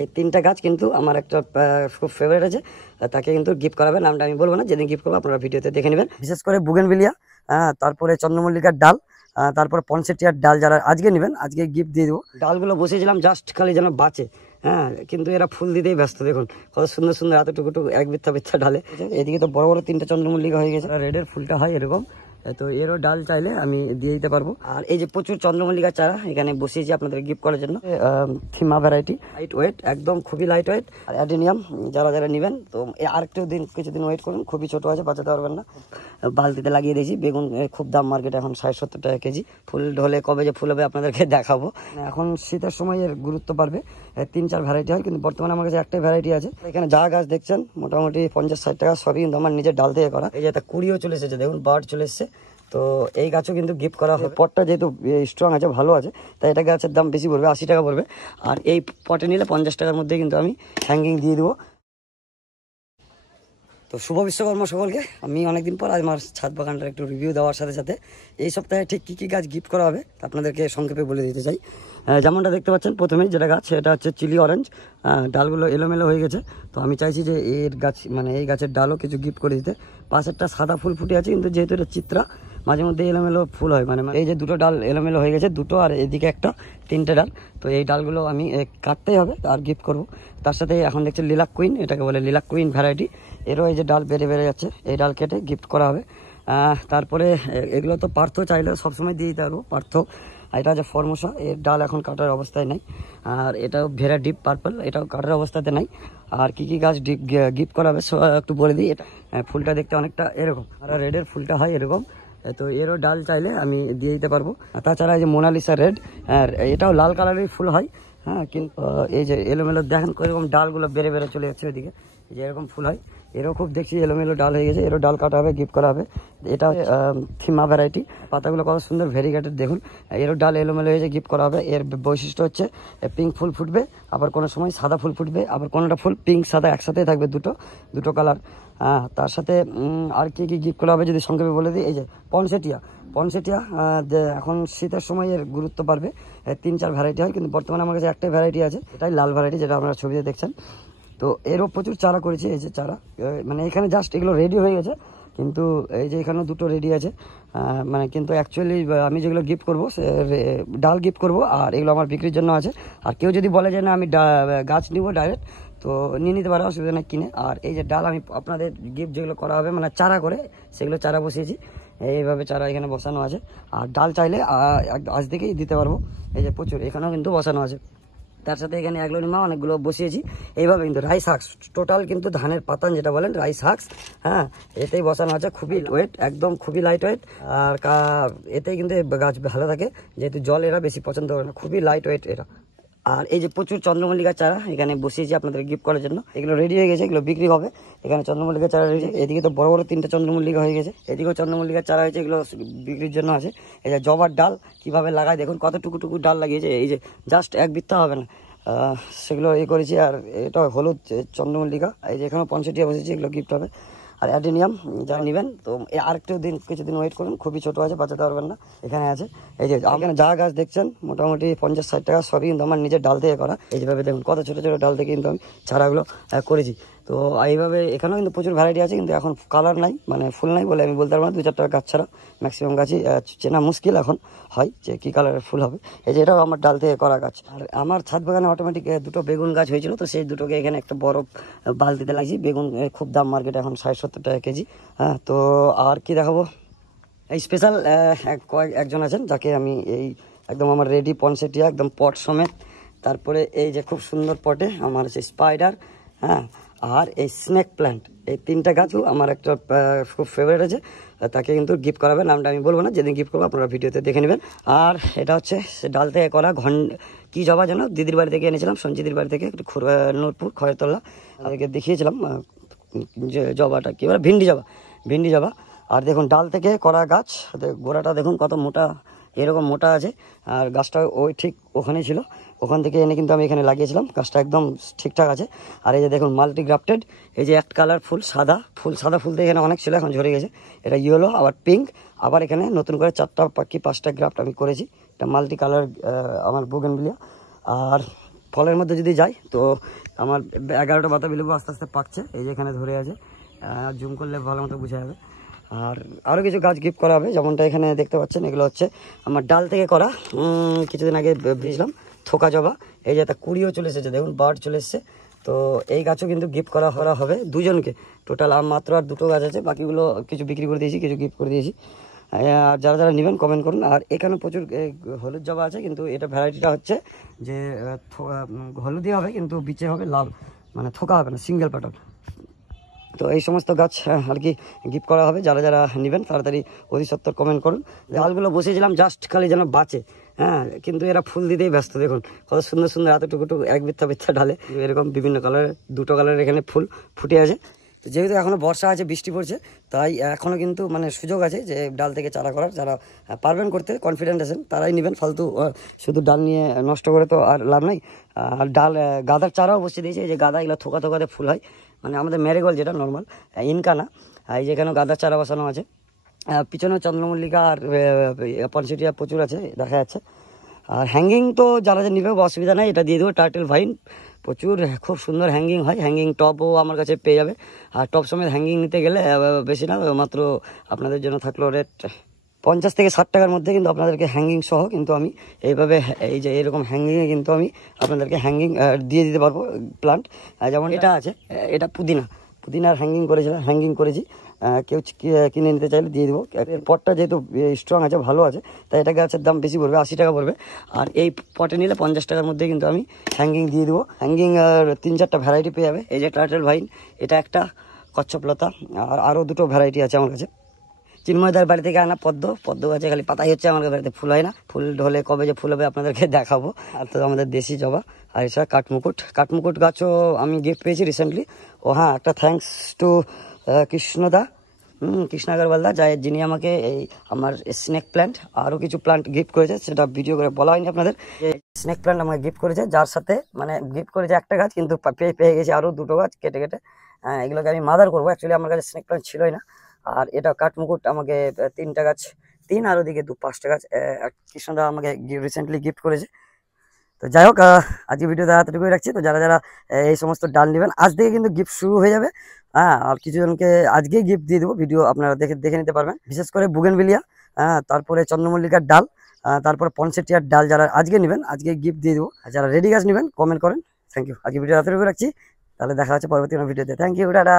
এই তিনটা গাছ কিন্তু আমার একটা খুব ফেভারিট আছে, তাকে কিন্তু গিফট করাবে। নামটা আমি বলবো না, যেদিন গিফট করবো আপনারা ভিডিওতে দেখে নেবেন। বিশেষ করে বুগেনভিলিয়া, তারপরে চন্দ্রমল্লিকার ডাল, তারপর পনসেটিয়ার ডাল যারা আজকে নেবেন আজকে গিফট দিয়ে দেবো। ডালগুলো বসিয়েছিলাম জাস্ট খালি যেন বাঁচে, কিন্তু এরা ফুল দিতেই ব্যস্ত। দেখুন কত সুন্দর সুন্দর এতটুকু এক বিত্তা বিত্তা ডালে। এদিকে তো বড় বড় তিনটা চন্দ্রমল্লিকা হয়ে গেছে, রেডের ফুলটা হয় এরকম, তো এরও ডাল চাইলে আমি দিয়ে দিতে পারবো। আর এই যে প্রচুর চন্দ্রমল্লিকা চারা এখানে বসিয়েছি আপনাদের গিফট করার জন্য। থিমা ভ্যারাইটি, লাইট ওয়েট, একদম খুবই লাইট ওয়েট। আর অ্যাডেনিয়াম যারা যারা নেবেন তো আরেকটু কিছুদিন ওয়েট করুন, খুবই ছোট আছে, বাঁচাতে পারবেন না। বালতিতে লাগিয়ে দিয়েছি। বেগুন খুব দাম মার্কেটে এখন 60-70 টাকা কেজি। ফুল ঢলে কবে যে ফুল হবে আপনাদেরকে দেখাবো। এখন শীতের সময় এর গুরুত্ব পারবে। 3-4 ভ্যারাইটি হয়, কিন্তু বর্তমানে আমার কাছে একটাই ভ্যারাইটি আছে। এখানে যা গাছ দেখছেন মোটামুটি 50-60 টাকা, সবই কিন্তু আমার নিজের ডাল থেকে করা। এই যে একটা কুড়িও চলে এসেছে, দেখুন বার্ড চলে এসছে। তো এই গাছও কিন্তু গিফট করা হবে। পটটা যেহেতু স্ট্রং আছে, ভালো আছে, তাই এটা গাছের দাম বেশি পড়বে, 80 টাকা পড়বে। আর এই পটে নিলে 50 টাকার মধ্যে কিন্তু আমি হ্যাঙ্গিং দিয়ে দেবো। তো শুভ বিশ্বকর্মা সকলকে। আমি অনেকদিন পর আমার ছাদ বাগানটার একটু রিভিউ দেওয়ার সাথে সাথে এই সপ্তাহে ঠিক কী কী গাছ গিফট করা হবে আপনাদেরকে সংক্ষেপে বলে দিতে চাই। যেমনটা দেখতে পাচ্ছেন প্রথমেই যেটা গাছ সেটা হচ্ছে চিলি অরেঞ্জ। ডালগুলো এলোমেলো হয়ে গেছে, তো আমি চাইছি যে এর গাছ মানে এই গাছের ডালও কিছু গিফট করে দিতে। পাশেরটা সাদা ফুল ফুটে আছে, কিন্তু যেহেতু এটা চিত্রা মাঝে মধ্যে এলোমেলো ফুল হয়, মানে এই যে দুটো ডাল এলোমেলো হয়ে গেছে, দুটো আর এদিকে একটা, 3টে ডাল। তো এই ডালগুলো আমি কাটতেই হবে আর গিফট করব। তার সাথে এখন দেখছি লিলাক কুইন, এটাকে বলে লিলাক কুইন ভ্যারাইটি, এরও এই যে ডাল বেড়ে বেড়ে যাচ্ছে, এই ডাল কেটে গিফট করা হবে। তারপরে এগুলো তো পার্থ চাইলে সবসময় দিয়ে দিতে পারবো, পার্থ। এটা হচ্ছে ফরমোসা, এর ডাল এখন কাটার অবস্থায় নাই। আর এটাও ভেরা ডিপ পার্পল, এটাও কাটার অবস্থাতে নাই। আর কি কি গাছ গিফট করা হবে একটু বলে দিই। এটা ফুলটা দেখতে অনেকটা এরকম, আর রেডের ফুলটা হয় এরকম, তো এরও ডাল চাইলে আমি দিয়ে দিতে পারবো। তাছাড়া এই যে মোনালিসা রেড, এটাও লাল কালারের ফুল হয়, কিন্তু এই যে এলোমেলো দেখেন এরকম ডালগুলো বেড়ে বেড়ে চলে যাচ্ছে ওইদিকে, এই যে এরকম ফুল হয়। এরও খুব দেখছি এলোমেলো ডাল হয়ে গেছে, এরও ডাল কাটা হবে, গিফট করা হবে। এটা থিমা ভ্যারাইটি, পাতাগুলো কত সুন্দর ভেরিগেটেড দেখুন। এরও ডাল এলোমেলো হয়েছে, গিফট করা হবে। এর বৈশিষ্ট্য হচ্ছে পিঙ্ক ফুল ফুটবে, আবার কোনো সময় সাদা ফুল ফুটবে, আবার কোনোটা ফুল পিঙ্ক সাদা একসাথেই থাকবে, দুটো কালার। তার সাথে আর কি কি গিফট করা হবে যদি সংক্ষেপে বলে দিই। এই যে পনসেটিয়া, এখন শীতের সময় এর গুরুত্ব পারবে। 3-4 ভ্যারাইটি হয়, কিন্তু বর্তমানে আমার কাছে একটাই ভ্যারাইটি আছে, এটাই লাল ভ্যারাইটি, যেটা আপনারা ছবিতে দেখছেন। তো এরও প্রচুর চারা করেছি, এই যে চারা, মানে এখানে জাস্ট এগুলো রেডি হয়ে গেছে, কিন্তু এই যে এখানেও দুটো রেডি আছে। মানে কিন্তু অ্যাকচুয়ালি আমি যেগুলো গিফট করবো ডাল গিফট করব, আর এগুলো আমার বিক্রির জন্য আছে। আর কেউ যদি বলে যে না আমি গাছ নিব ডাইরেক্ট, তো নিয়ে নিতে পারে, অসুবিধা নেই কিনে। আর এই যে ডাল আমি আপনাদের গিফট যেগুলো করা হবে মানে চারা করে, সেগুলো চারা বসিয়েছি, এইভাবে চারা এখানে বসানো আছে। আর ডাল চাইলে আজ থেকেই দিতে পারবো, এই যে প্রচুর এখানেও কিন্তু বসানো আছে। তার সাথে এখানে অ্যাগ্লোনিমা অনেকগুলো বসিয়েছি এইভাবে, কিন্তু রাইস হাক্স টোটাল কিন্তু ধানের পাতান যেটা বলেন রাইস হাক্স, এতেই বসানো আছে। খুবই ওয়েট, একদম খুবই লাইট ওয়েট। আর এতেই কিন্তু গাছ ভালো থাকে, যেহেতু জল এরা বেশি পছন্দ করে না, খুবই লাইট ওয়েট এটা। আর এই যে প্রচুর চন্দ্রমল্লিকা চারা এখানে বসিয়েছি আপনাদের গিফট করার জন্য, এগুলো রেডি হয়ে গেছে, এগুলো বিক্রি হবে। এখানে চন্দ্রমল্লিকা চারা রয়েছে, এদিকে তো বড় বড় 3টে চন্দ্রমল্লিকা হয়ে গেছে, এদিকেও চন্দ্রমল্লিকার চারা হয়েছে, এগুলো বিক্রির জন্য আছে। এই যে জবার ডাল কিভাবে লাগায় দেখুন, কত টুকু ডাল লাগিয়েছে, এই যে জাস্ট এক বিত্তা হবে না, সেগুলো করেছি। আর এটা হলুদ চন্দ্রমল্লিকা, এই যে এখানে পনসেটিয়া বসেছি, এগুলো গিফট হবে। আর অ্যাডেনিয়াম যারা নেবেন তো কিছুদিন ওয়েট করুন, খুবই ছোট আছে, বাঁচাতে পারবেন না। এখানে আছে এই যে এখানে যা গাছ দেখছেন মোটামুটি 50-60 টাকা, সবই কিন্তু আমার নিজের ডাল থেকে করা। এইভাবে দেখুন কত ছোট ছোট ডাল থেকে কিন্তু আমি চারাগুলো করেছি। তো এইভাবে এখানেও কিন্তু প্রচুর ভ্যারাইটি আছে, কিন্তু এখন কালার নাই, মানে ফুল নাই বলে আমি বলতে পারবো না। 2-4 টাকা গাছ ছাড়া ম্যাক্সিমাম গাছই চেনা মুশকিল এখন হয় যে কী কালারের ফুল হবে। এই যে এটাও আমার ডাল থেকে করা গাছ। আর আমার ছাদ বাগানে অটোমেটিক দুটো বেগুন গাছ হয়েছিল, তো সেই দুটোকে এখানে একটা বড় বালতিতে লাগিয়েছি। বেগুন খুব দাম মার্কেটে এখন 60-70 টাকা কেজি। তো আর কি দেখাবো, এই স্পেশাল একজন আছেন যাকে আমি এই একদম আমার রেডি পনসেটিয়া একদম পট সমেত। তারপরে এই যে খুব সুন্দর পটে আমার হচ্ছে স্পাইডার, আর এই স্নেক প্ল্যান্ট, এই 3টা গাছও আমার একটা খুব ফেভারিট আছে, তাকে কিন্তু গিফট করাবে। নামটা আমি বলবো না, যেদিন গিফট করবো আপনারা ভিডিওতে দেখে নেবেন। আর এটা হচ্ছে ডাল থেকে করা কি জবা যেন দিদির বাড়ি থেকে এনেছিলাম, সঞ্জিদির বাড়ি থেকে, একটু নূরপুর খয়েরতলা, তাদেরকে দেখিয়েছিলাম যে জবাটা কি বলে, ভিন্ডি জবা। আর দেখুন ডাল থেকে করা গাছ, গোড়াটা দেখুন কত মোটা, এরকম মোটা আছে। আর গাছটা ওই ঠিক ওখানেই ছিল, ওখান থেকে এনে কিন্তু আমি এখানে লাগিয়েছিলাম, গাছটা একদম ঠিকঠাক আছে। আর এই যে দেখুন মাল্টি গ্রাফটেড, এই যে এক কালার ফুল সাদা ফুল তো এখানে অনেক ছিল, এখন ঝরে গেছে। এটা ইয়েলো, আবার পিঙ্ক, আবার এখানে নতুন করে 4টা কি 5টা গ্রাফট আমি করেছি। এটা মাল্টি কালার আমার বুগেনভিলিয়া। আর ফলের মধ্যে যদি যাই তো আমার 11টা বাতাবি লেবু আস্তে আস্তে পাকছে, এই যে এখানে ধরে আছে, জুম করলে ভালো মতো বোঝা যাবে। আর আরও কিছু গাছ গিফট করা হবে, যেমনটা এখানে দেখতে পাচ্ছেন, এগুলো হচ্ছে আমার ডাল থেকে করা। কিছুদিন আগে ভেবেছিলাম থোকা জবা, এই যে একটা কুড়িও চলে এসেছে, দেখুন বার্ড চলে এসছে। তো এই গাছও কিন্তু গিফট করা হবে দুজনকে, টোটাল মাত্র আর 2টো গাছ আছে, বাকিগুলো কিছু বিক্রি করে দিয়েছি, কিছু গিফট করে দিয়েছি। আর যারা যারা নেবেন কমেন্ট করুন। আর এখানে প্রচুর হলুদ জবা আছে, কিন্তু এটা ভ্যারাইটিটা হচ্ছে যে হলুদই হবে কিন্তু বিচে হবে লাল, মানে থোকা হবে না, সিঙ্গেল প্যাটার্ন। তো এই সমস্ত গাছ আর কি গিফট করা হবে, যারা যারা নেবেন তাড়াতাড়ি অতি সত্তর কমেন্ট করুন। ডালগুলো বসেছিলাম জাস্ট খালি যেন বাঁচে, হ্যাঁ, কিন্তু এরা ফুল দিতেই ব্যস্ত। দেখুন কত সুন্দর সুন্দর এতটুকু এক বিত্তা বিত্তা ডালে এরকম বিভিন্ন কালারের, 2টো কালারের এখানে ফুল ফুটে আছে। তো যেহেতু এখনও বর্ষা আছে, বৃষ্টি পড়ছে, তাই এখনও কিন্তু মানে সুযোগ আছে যে ডাল থেকে চারা করার। যারা পারবেন করতে, কনফিডেন্ট আছেন, তারাই নেবেন। ফালতু শুধু ডাল নিয়ে নষ্ট করে তো আর লাভ নাই। আর ডাল গাঁদার চারাও বসিয়ে দিয়েছে, এই যে গাঁদা, এগুলো থোকা থোকাতে ফুল হয়, মানে আমাদের ম্যারিগোল্ড যেটা নর্মাল, ইনকা না। এই যেখানে গাঁদার চারা বসানো আছে, পিছনে চন্দ্রমল্লিকা আর পনসেটিয়া প্রচুর আছে দেখা যাচ্ছে। আর হ্যাঙ্গিং তো যারা যে নেবে অসুবিধা নাই, এটা দিয়ে দেবো টার্টেল ভাইন, প্রচুর খুব সুন্দর হ্যাঙ্গিং হয়। হ্যাঙ্গিং টপও আমার কাছে পেয়ে যাবে। আর টপ সমেত হ্যাঙ্গিং নিতে গেলে বেশি না, মাত্র আপনাদের জন্য থাকলো রেট 50 থেকে 60 টাকার মধ্যে, কিন্তু আপনাদেরকে হ্যাঙ্গিং সহ কিন্তু আমি এইভাবে, এই যে এরকম হ্যাঙ্গিংয়ে কিন্তু আমি আপনাদেরকে হ্যাঙ্গিং দিয়ে দিতে পারবো প্লান্ট। যেমন এটা আছে, এটা পুদিনার হ্যাঙ্গিং করেছি, কেউ কিনে নিতে চাইলে দিয়ে দেবো। এর পটটা যেহেতু স্ট্রং আছে, ভালো আছে, তাই এটা গাছের দাম বেশি পড়বে, 80 টাকা পড়বে। আর এই পটে নিলে 50 টাকার মধ্যে কিন্তু আমি হ্যাঙ্গিং দিয়ে দেবো। হ্যাঙ্গিং 3-4টা ভ্যারাইটি পেয়ে যাবে। এই যে টার্টেল ভাইন, এটা একটা, কচ্ছপলতা, আর আরও 2টো ভ্যারাইটি আছে আমার কাছে। চিন্ময়দার বাড়ি থেকে আনা পদ্ম গাছে খালি পাতাই হচ্ছে, আমার বাড়িতে ফুল হয় না। ফুল ঢলে কবে যে ফুল হবে আপনাদেরকে দেখাবো। আর তো আমাদের দেশি জবা, আর এছাড়া কাঠমুকুট গাছও আমি গিফট পেয়েছি রিসেন্টলি। ও হ্যাঁ, একটা থ্যাঙ্কস টু কৃষ্ণ আগরওয়ালদা, যিনি আমাকে এই আমার স্নেক প্ল্যান্ট আরও কিছু প্ল্যান্ট গিফট করেছে, সেটা ভিডিও করে বলা হয়নি আপনাদের। স্নেক প্ল্যান্ট আমাকে গিফট করেছে, যার সাথে মানে গিফট করেছে একটা গাছ, কিন্তু পেয়ে গেছি আরও 2টো গাছ কেটে। এগুলোকে আমি মাদার করবো, অ্যাকচুয়ালি আমার কাছে স্নেক প্ল্যান্ট ছিলই না। আর এটা কাঠমুকুট আমাকে 3টা গাছ, 3 আর ওদিকে 5টা গাছ কৃষ্ণদা আমাকে রিসেন্টলি গিফট করেছে। তো যাই হোক, আজকে ভিডিও এতটুকুই রাখছি। তো যারা যারা এই সমস্ত ডাল নেবেন, আজ থেকে কিন্তু গিফট শুরু হয়ে যাবে। হ্যাঁ, আর কিছুজনকে আজকেই গিফট দিয়ে দেবো, ভিডিও আপনারা দেখে নিতে পারবেন। বিশেষ করে বুগেনভিলিয়া, তারপরে চন্দ্রমল্লিকার ডাল, তারপরে পনসেটিয়ার ডাল যারা আজকে নেবেন, আজকে গিফট দিয়ে দেবো। আর যারা রেডি গাছ নেবেন কমেন্ট করেন। থ্যাংক ইউ, আজকে ভিডিও এতটুকু রাখছি। তাহলে দেখা হচ্ছে পরবর্তী কোনো ভিডিওতে। Thank you, tata.